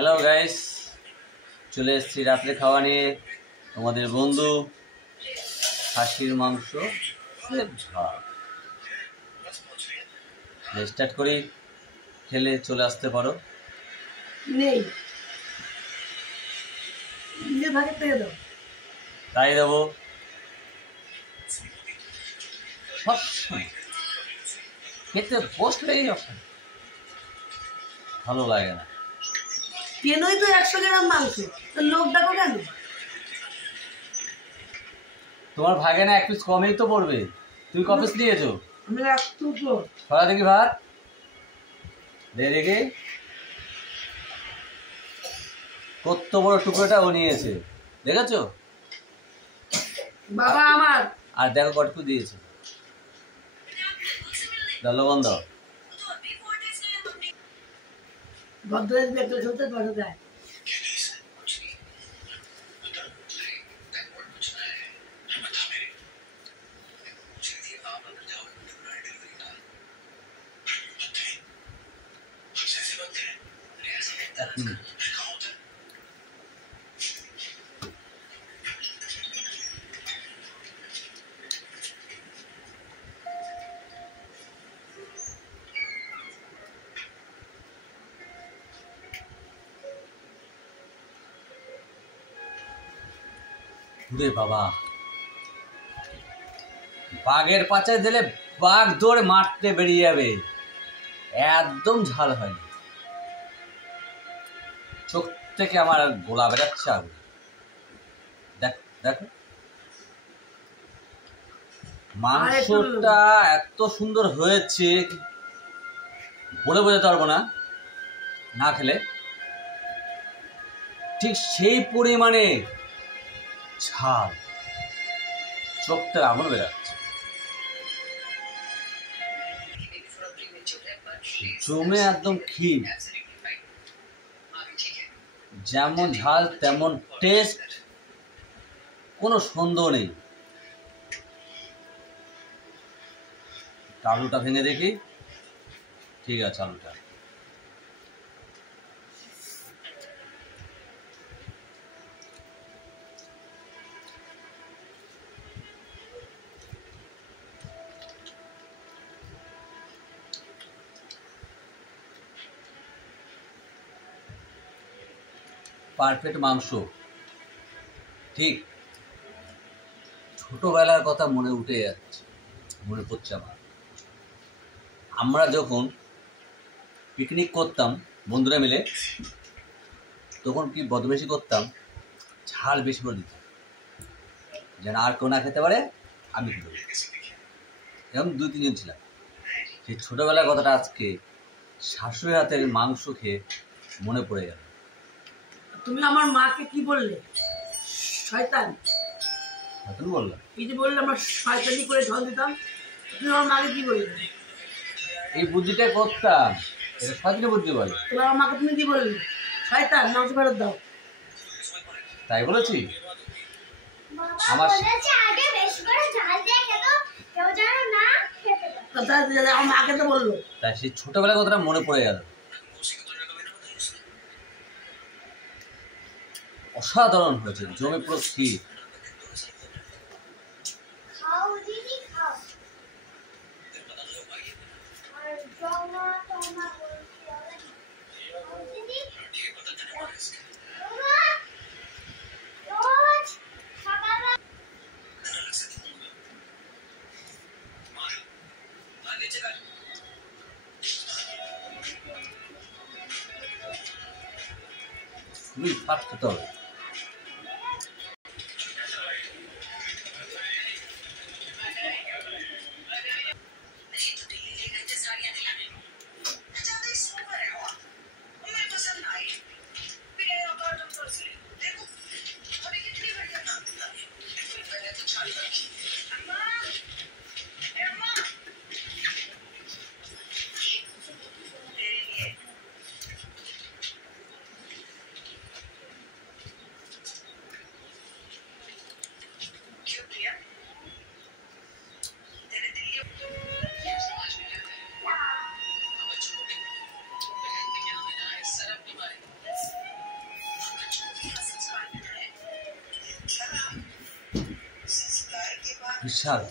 Hello guys, চলে এসেছি রাত্রে খাওয়া নিয়ে। তোমাদের বন্ধু খাসির মাংস ভাত স্টার্ট করি। খেলে চলে আসতে পারো। নেই নিজের ভাগের থেকে দাও, তাই দেবো। সবসময় খেতে বসলেই ভালো লাগে না। কেনই তো 100 গ্রাম মাংস, তো লোক ডাকো কেন? তোমার ভাগে না এক পিস কমেই তো পড়বে। তুমি ক পিস নিয়েছো? আমি একটু তো ছড়া দেখি ভাত দেখি কত বড় টুকরোটা ও নিয়েছে, দেখেছো? বাবা আমার আর দেখো কটকু দিয়েছে। লবণ দাও। ভদ্রের একটা চলতে পারে দেয়। বাবা, বাঘের পাচায় দিলে বাঘ দৌড়ে মারতে বেরিয়ে যাবে, একদম ঝাল হয়নি। চোখ থেকে আমার গোলা বেরাচ্ছে আগুন। দেখো মাংসটা এত সুন্দর হয়েছে, বলে বোঝাতে পারবো না, না খেলে। ঠিক সেই পরিমাণে ঝাল, চোখ থেকে আগুন বেরাচ্ছে। জমে একদম ক্ষীর, যেমন ঝাল তেমন টেস্ট, কোনো সন্দেহ নেই। আলুটা ভেঙে দেখি। ঠিক আছে, আলুটা পারফেক্ট মাংস। ঠিক ছোটবেলার কথা মনে উঠে যাচ্ছে, মনে পড়ছে আমার। আমরা যখন পিকনিক করতাম বন্ধুরা মিলে, তখন কি বদমাইশি করতাম, ঝাল বেশি করে দিতাম যেন আর কেউ না খেতে পারে, আমি খেতে পারি। এরকম 2-3 জন ছিলাম। সেই ছোটবেলার কথাটা আজকে শাশুড়ি হাতের মাংস খেয়ে মনে পড়ে গেল। তুমি আমার মাকে কি বললে? শয়তান। শয়তান বললাম? এই যে বললে আমরা শয়তানি করে ঝল দিতাম, তুমি আমার মাকে কি বললে? এই বুদ্ধিটা করতাম, এটা শয়তানি বুদ্ধি বলে। তুমি আমার মাকে তুমি কি বললে? শয়তান, মাংস ফেরত দাও। তাই বলেছি? আমার মাকে তো বললো। তাই সেই ছোটবেলার কথাটা মনে পড়ে গেল। অসাধারণ হয়েছে, জমে পুরো ক্ষীর। খুবই ফাট খেতে হবে। বিশাল